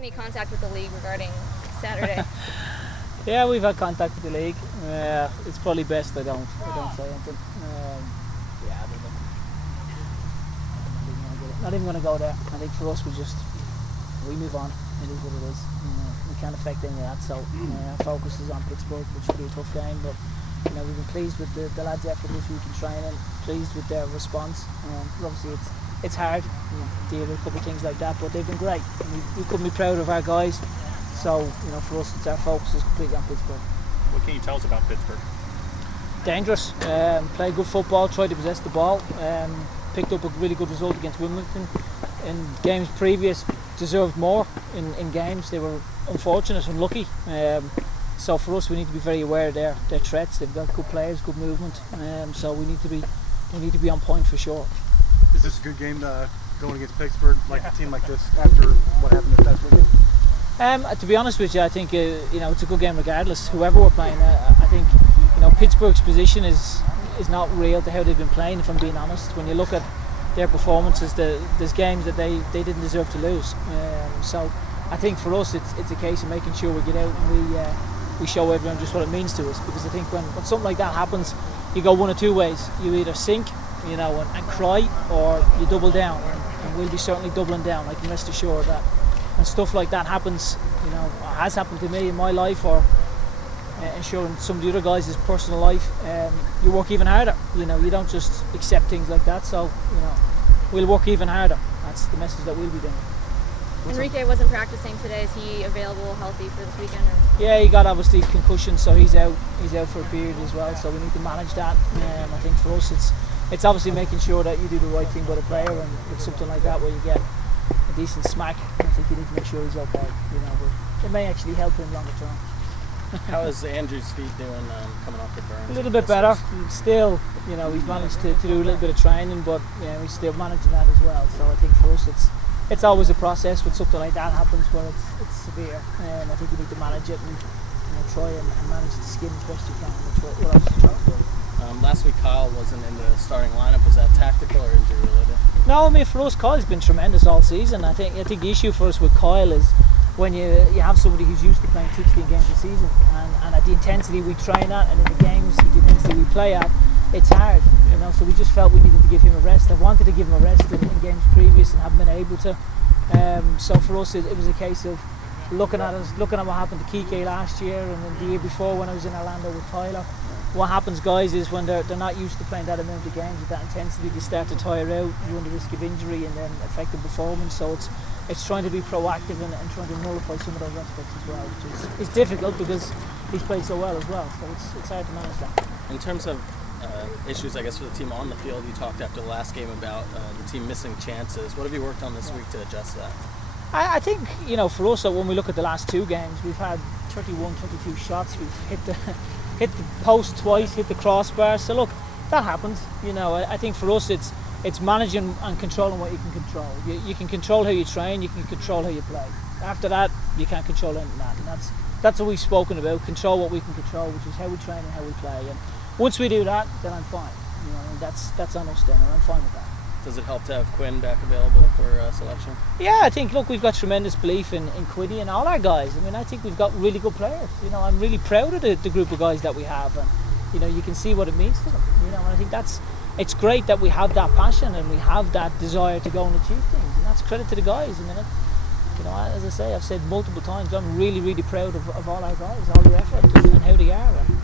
any contact with the league regarding Saturday? Yeah, we've had contact with the league. It's probably best I don't say anything. Yeah, not even going to go there. I think for us, we move on. It is what it is. We can't affect any of that. So our focus is on Pittsburgh, which will be a tough game. But we've been pleased with the lads' effort this week in training. Pleased with their response. Obviously, it's hard. Deal with a couple of things like that, but they've been great. We couldn't be proud of our guys. So, for us, our focus is completely on Pittsburgh. What can you tell us about Pittsburgh? Dangerous. Play good football, try to possess the ball. Picked up a really good result against Wimbledon. In games previous, deserved more in games. They were unfortunate, unlucky. So for us, we need to be very aware of their threats. They've got good players, good movement. So we need to be on point for sure. Is this a good game going against Pittsburgh, like a team like this, after what happened this past weekend? To be honest with you, I think it's a good game regardless. Whoever we're playing, I think Pittsburgh's position is not real to how they've been playing. If I'm being honest, when you look at their performances, there's games that they didn't deserve to lose. So I think for us, it's a case of making sure we get out and we show everyone just what it means to us. Because I think when something like that happens, you go one of two ways. You either sink, and cry, or you double down. And we'll be certainly doubling down. I can rest assured that. And stuff like that happens, has happened to me in my life, or ensuring some of the other guys' personal life. You work even harder. You don't just accept things like that. So, we'll work even harder. That's the message that we'll be doing. Enrique wasn't practicing today. Is he available, healthy for this weekend? Yeah, he got obviously concussion, so he's out. He's out for a period as well. So we need to manage that. I think for us, it's obviously making sure that you do the right thing by the player, and it's something like that where you get a decent smack. I think you need to make sure he's okay. But it may actually help him longer term. How is Andrew's feet doing coming off the burns? A little bit better. Still, he's managed to do a little bit of training, but he's still managing that as well. So I think for us, it's always a process when something like that happens where it's severe. I think you need to manage it and try and manage the skin as best you can. That's what we're obviously trying to do. Last week Kyle wasn't in the starting lineup. Was that tactical or injury related? No, I mean for us, Kyle's been tremendous all season. I think the issue for us with Kyle is when you have somebody who's used to playing 16 games a season, and at the intensity we train at, and in the games the intensity we play at, it's hard. So we just felt we needed to give him a rest. I wanted to give him a rest in games previous and haven't been able to. So for us, it was a case of looking at what happened to Kike last year, and then the year before when I was in Orlando with Tyler. What happens, guys, is when they're not used to playing that amount of games with that intensity, they start to tire out, you run the risk of injury and then affect the performance. So it's trying to be proactive and trying to nullify some of those aspects as well, which is difficult because he's played so well as well. So it's hard to manage that. In terms of issues, I guess, for the team on the field, you talked after the last game about the team missing chances. What have you worked on this week to adjust that? I think, for us, when we look at the last two games, we've had 31, 32 shots. We've hit the post twice, hit the crossbar. So look, that happens. I think for us it's managing and controlling what you can control. You can control how you train, you can control how you play. After that, you can't control anything that. And that's what we've spoken about. Control what we can control, which is how we train and how we play. And once we do that, then I'm fine. And that's on us then, and I'm fine with that. Does it help to have Quinn back available for selection? Yeah, I think, look, we've got tremendous belief in Quinny and all our guys. I mean, I think we've got really good players. I'm really proud of the group of guys that we have, and you can see what it means to them. And I think it's great that we have that passion and we have that desire to go and achieve things, and that's credit to the guys. I mean, as I say, I've said multiple times, I'm really, really proud of all our guys, all their effort and how they are. And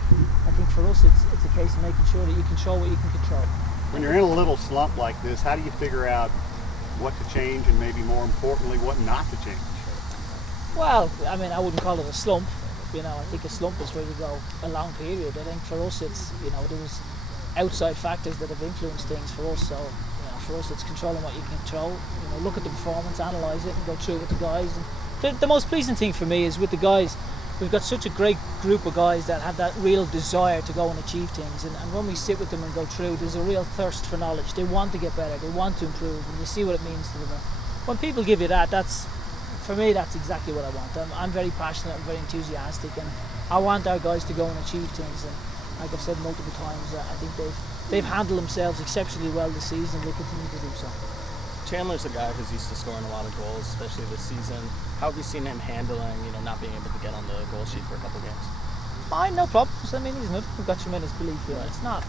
I think for us, it's a case of making sure that you control what you can control. When you're in a little slump like this, how do you figure out what to change and maybe more importantly, what not to change? Well, I mean, I wouldn't call it a slump. I think a slump is where you go a long period. I think for us, it's, there was outside factors that have influenced things for us. So, for us, it's controlling what you can control. Look at the performance, analyse it, and go through it with the guys. And the most pleasing thing for me is with the guys, we've got such a great group of guys that have that real desire to go and achieve things, and when we sit with them and go through, there's a real thirst for knowledge. They want to get better, they want to improve, and you see what it means to them. When people give you that, for me, that's exactly what I want. I'm very passionate, I'm very enthusiastic, and I want our guys to go and achieve things. And like I've said multiple times, I think they've handled themselves exceptionally well this season. They continue to do so. Chandler's a guy who's used to scoring a lot of goals, especially this season. How have you seen him handling, not being able to get on the goal sheet for a couple games? Fine, no problems. I mean, he's another who got tremendous belief in. It's not,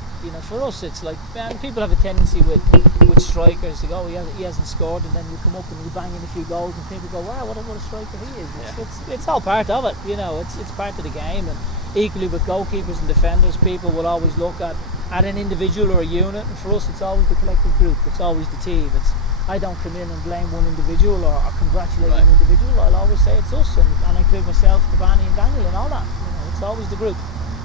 for us, it's like, people have a tendency with strikers to go, he hasn't scored, and then you come up and you bang in a few goals, and people go, wow, what a striker he is. It's all part of it, it's part of the game. And equally with goalkeepers and defenders, people will always look at an individual or a unit, and for us, it's always the collective group. It's always the team. I don't come in and blame one individual or congratulate one individual. I'll always say it's us, and I include myself, Tabani and Daniel and all that. It's always the group.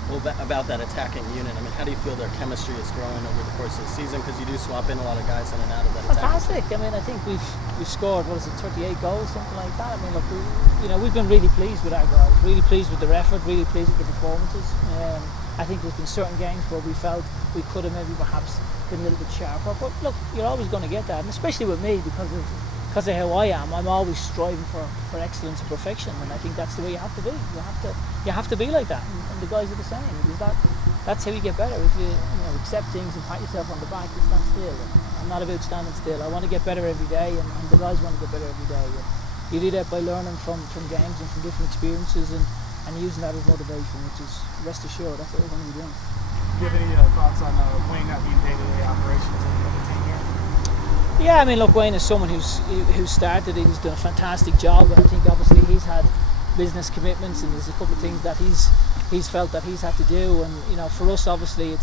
Well, about that attacking unit, I mean, how do you feel their chemistry is growing over the course of the season? Because you do swap in a lot of guys in and out of that. Fantastic. I mean, I think we've scored 38 goals, something like that. I mean, look, we've been really pleased with our guys, really pleased with their effort, really pleased with the performances. I think there's been certain games where we felt we could have maybe perhaps been a little bit sharper. But look, you're always going to get that, and especially with me because of how I am. I'm always striving for excellence and perfection, and I think that's the way you have to be. You have to be like that, and the guys are the same. Because that's how you get better. If you accept things and pat yourself on the back, you stand still. I'm not about standing still. I want to get better every day, and the guys want to get better every day. And you do that by learning from games and from different experiences, and using that as motivation, which is, rest assured, that's what we're going to be doing. Do you have any thoughts on Wayne not being day-to-day operations of the team here? Yeah, I mean, look, Wayne is someone who's started it. He's done a fantastic job, and I think obviously he's had business commitments, and there's a couple of things that he's felt that he's had to do. And for us, obviously,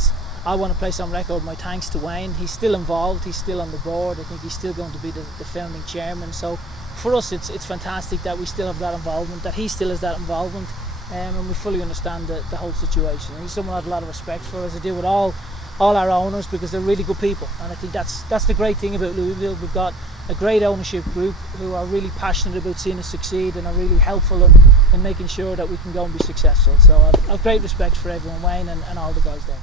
I want to place on record my thanks to Wayne. He's still involved. He's still on the board. I think he's still going to be the founding chairman. So for us, it's fantastic that we still have that involvement, that he still has that involvement. And we fully understand the whole situation. He's someone I have a lot of respect for, as I do with all our owners, because they're really good people. And I think that's the great thing about Louisville. We've got a great ownership group who are really passionate about seeing us succeed and are really helpful in making sure that we can go and be successful. So I've great respect for everyone, Wayne and all the guys there.